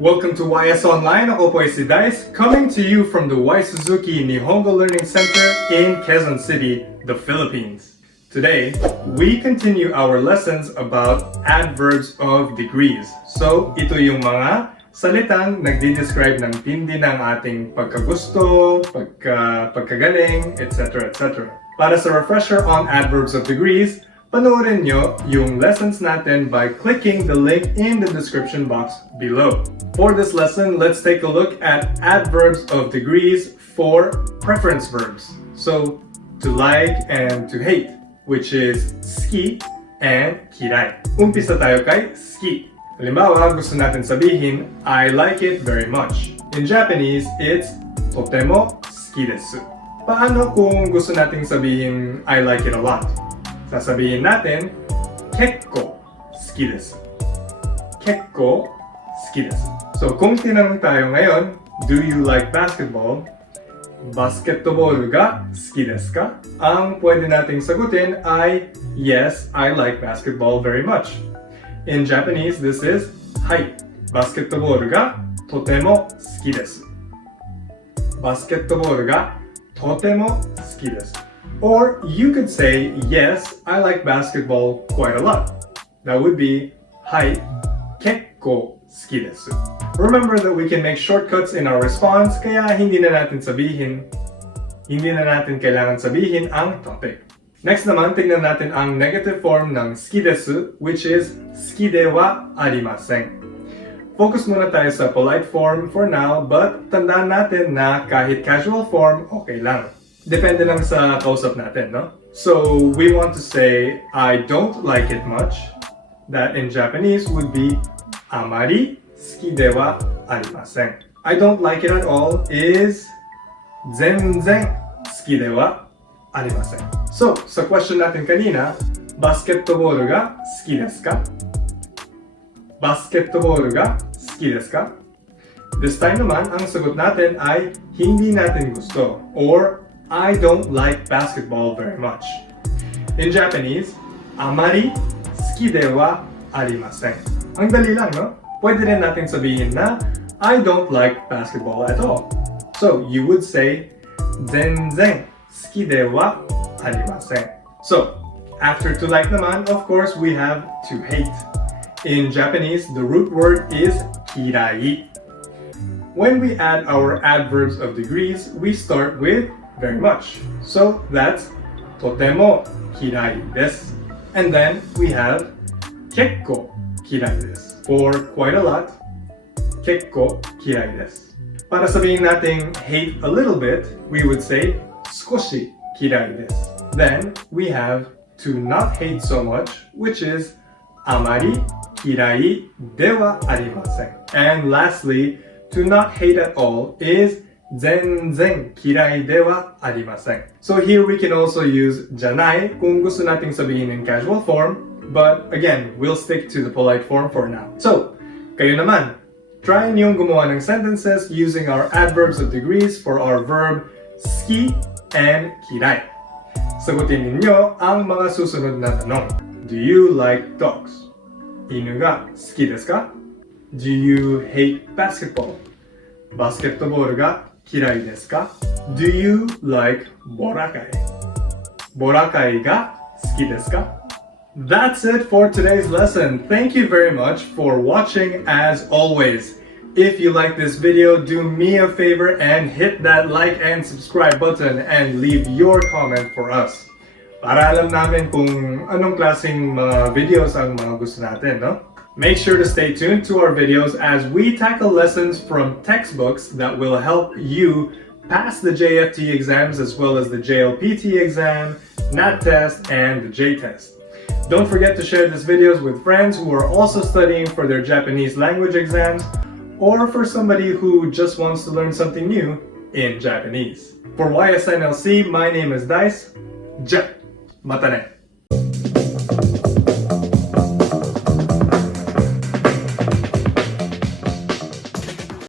Welcome to YS Online. Ako po si Dice, coming to you from the Suzuki Nihongo Learning Center in Quezon City, the Philippines. Today, we continue our lessons about adverbs of degrees. So, ito yung mga salitang nagdi-describe ng tindi ng ating pagkagusto, pagkagaling, etc. etc. Para sa refresher on adverbs of degrees, panoorin nyo yung lessons natin by clicking the link in the description box below. For this lesson, let's take a look at adverbs of degrees for preference verbs. So, to like and to hate, which is suki and kirai. Umpisa tayo kay suki. Halimbawa, gusto natin sabihin, I like it very much. In Japanese, it's totemo suki desu. Paano kung gusto nating sabihin, I like it a lot? Sasabihin natin, kekko suki desu. Kekko suki desu. So kung tinanong tayo ngayon, do you like basketball? Basketball ga suki desu ka? Ang pwede nating sagutin ay, yes, I like basketball very much. In Japanese, this is, hai, basketball ga totemo suki desu. Basketball ga totemo suki desu. Or you could say, yes, I like basketball quite a lot. That would be, hai, kekko suki desu. Remember that we can make shortcuts in our response, kaya hindi na natin kailangan sabihin ang topic. Next naman, tingnan natin ang negative form ng suki desu, which is suki de wa arimasen. Focus muna tayo sa polite form for now, but tandaan natin na kahit casual form, okay lang. Depende lang sa kausap natin, no? So, we want to say, I don't like it much. That in Japanese would be, amari suki de wa arimasen. I don't like it at all is, zenzen suki de wa arimasen. So, sa question natin kanina, basketball ga suki desu ka? Basketball ga suki desu ka? This time naman, ang sagot natin ay, hindi natin gusto, or I don't like basketball very much. In Japanese, amari suki de wa arimasen. Ang dali lang, no? Pwede rin natin sabihin na, I don't like basketball at all. So, you would say, zenzen suki de wa arimasen. So, after to like naman, of course, we have to hate. In Japanese, the root word is kirai. When we add our adverbs of degrees, we start with very much. So that's totemo kirai desu. And then we have kekko kirai desu. For quite a lot, kekko kirai desu. Para sabihin nating hate a little bit, we would say sukoshi kirai desu. Then we have to not hate so much, which is amari kirai de wa arimasen. And lastly, to not hate at all is zenzen kirai de wa arimasen. So here we can also use janai kung gusto nating sabihin in casual form, but again, we'll stick to the polite form for now. So, kayo naman, try niyong gumawa ng sentences using our adverbs of degrees for our verb suki and kirai. Sagutin ninyo ang mga susunod na tanong. Do you like dogs? Inu ga suki desu ka? Do you hate basketball? Basketball ga kirai desu ka? Do you like borakai? Borakai ga suki desu ka? That's it for today's lesson. Thank you very much for watching as always. If you like this video, do me a favor and hit that like and subscribe button and leave your comment for us. Para alam namin kung anong klaseng mga videos ang mga gusto natin, no? Make sure to stay tuned to our videos as we tackle lessons from textbooks that will help you pass the JFT exams as well as the JLPT exam, NAT-Test and the J-Test. Don't forget to share these videos with friends who are also studying for their Japanese language exams or for somebody who just wants to learn something new in Japanese. For YSNLC, my name is Dice. Ja, mata ne.